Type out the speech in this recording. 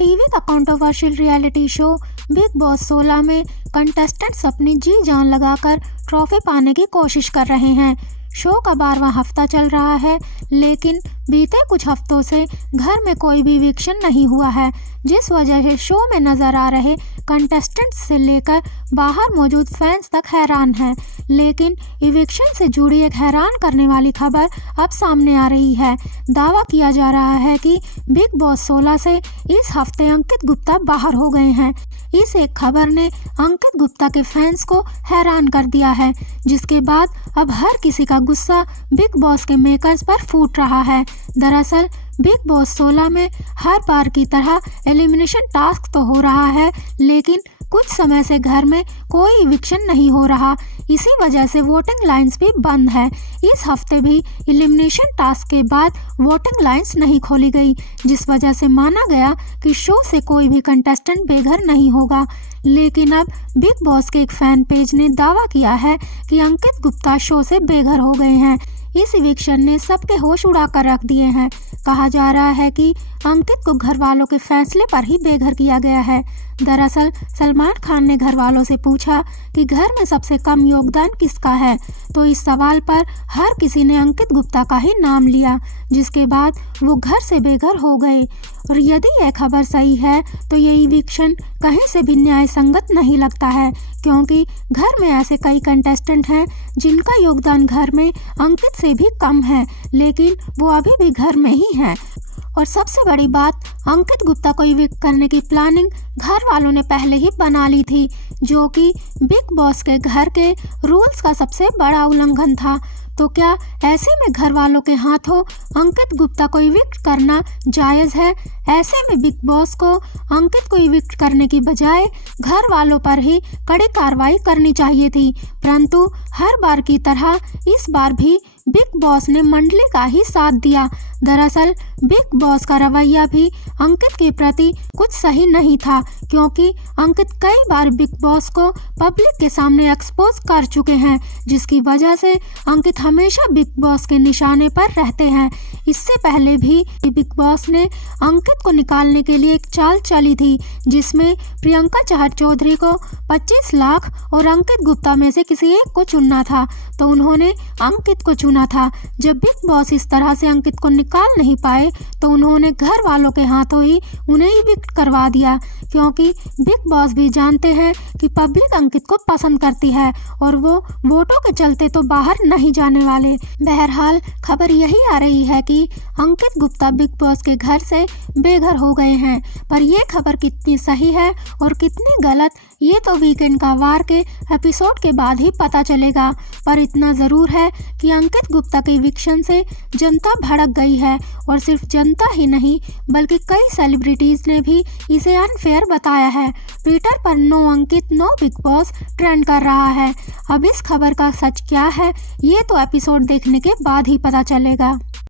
TV का controversial reality show big boss 16 में contestants अपनी जी जान लगाकर ट्रॉफी पाने की कोशिश कर रहे हैं। शो का 12वां हफ्ता चल रहा है, लेकिन बीते कुछ हफ्तों से घर में कोई भी इविक्शन नहीं हुआ है, जिस वजह से शो में नजर आ रहे कंटेस्टेंट्स से लेकर बाहर मौजूद फैंस तक हैरान हैं। लेकिन इविक्शन से जुड़ी एक हैरान करने वाली खबर अब सामने आ रही है। दावा किया जा रहा है कि बिग बॉस 16 से इस हफ्ते अंकित गुप्ता बाहर हो गए हैं। इस एक खबर ने अंकित गुप्ता के फैंस को हैरान कर दिया है, जिसके बाद अब हर किसी का गुस्सा बिग बॉस के मेकर्स पर फूट रहा है। दरअसल बिग बॉस 16 में हर बार की तरह एलिमिनेशन टास्क तो हो रहा है, लेकिन कुछ समय से घर में कोई इविक्शन नहीं हो रहा। इसी वजह से वोटिंग लाइंस भी बंद है। इस हफ्ते भी एलिमिनेशन टास्क के बाद वोटिंग लाइंस नहीं खोली गई, जिस वजह से माना गया कि शो से कोई भी कंटेस्टेंट बेघर नहीं होगा। लेकिन अब बिग बॉस के एक फैन पेज ने दावा किया है कि अंकित गुप्ता शो से बेघर हो गए हैं। इस इविक्शन ने सबके होश उड़ाकर रख दिए हैं। कहा जा रहा है कि अंकित को घर वालों के फैसले पर ही बेघर किया गया है। दरअसल सलमान खान ने घर वालों से पूछा कि घर में सबसे कम योगदान किसका है, तो इस सवाल पर हर किसी ने अंकित गुप्ता का ही नाम लिया, जिसके बाद वो घर से बेघर हो गए। और यदि यह खबर सही है तो ये इविक्शन कहीं से भी न्याय संगत नहीं लगता है, क्योंकि घर में ऐसे कई कंटेस्टेंट हैं जिनका योगदान घर में अंकित से भी कम है, लेकिन वो अभी भी घर में ही हैं। और सबसे बड़ी बात, अंकित गुप्ता को इविक्ट करने की प्लानिंग घर वालों ने पहले ही बना ली थी, जो कि बिग बॉस के घर के रूल्स का सबसे बड़ा उल्लंघन था। तो क्या ऐसे में घर वालों के हाथों अंकित गुप्ता को इविक्ट करना जायज़ है? ऐसे में बिग बॉस को अंकित को इविक्ट करने की बजाय घर वालों पर ही कड़ी कार्रवाई करनी चाहिए थी, परंतु हर बार की तरह इस बार भी बिग बॉस ने मंडली का ही साथ दिया। दरअसल बिग बॉस का रवैया भी अंकित के प्रति कुछ सही नहीं था, क्योंकि अंकित कई बार बिग बॉस को पब्लिक के सामने एक्सपोज कर चुके हैं, जिसकी वजह से अंकित हमेशा बिग बॉस के निशाने पर रहते हैं। इससे पहले भी बिग बॉस ने अंकित को निकालने के लिए एक चाल चली थी, जिसमें प्रियंका चहर चौधरी को 25 लाख और अंकित गुप्ता में से किसी एक को चुनना था, तो उन्होंने अंकित को चुना था। जब बिग बॉस इस तरह से अंकित को निकाल नहीं पाए, तो उन्होंने घर वालों के हाथों ही उन्हें इविक्ट करवा दिया, क्योंकि बिग बॉस भी जानते हैं कि पब्लिक अंकित को पसंद करती है और वो वोटों के चलते तो बाहर नहीं जाने वाले। बहरहाल खबर यही आ रही है कि अंकित गुप्ता बिग बॉस के घर से बेघर हो गए हैं, पर यह खबर कितनी सही है और कितनी गलत, ये तो वीकेंड का वार के एपिसोड के बाद ही पता चलेगा। पर इतना ज़रूर है कि अंकित गुप्ता के इविक्शन से जनता भड़क गई है, और सिर्फ जनता ही नहीं बल्कि कई सेलिब्रिटीज़ ने भी इसे अनफेयर बताया है। ट्विटर पर नो अंकित नो बिग बॉस ट्रेंड कर रहा है। अब इस खबर का सच क्या है, ये तो एपिसोड देखने के बाद ही पता चलेगा।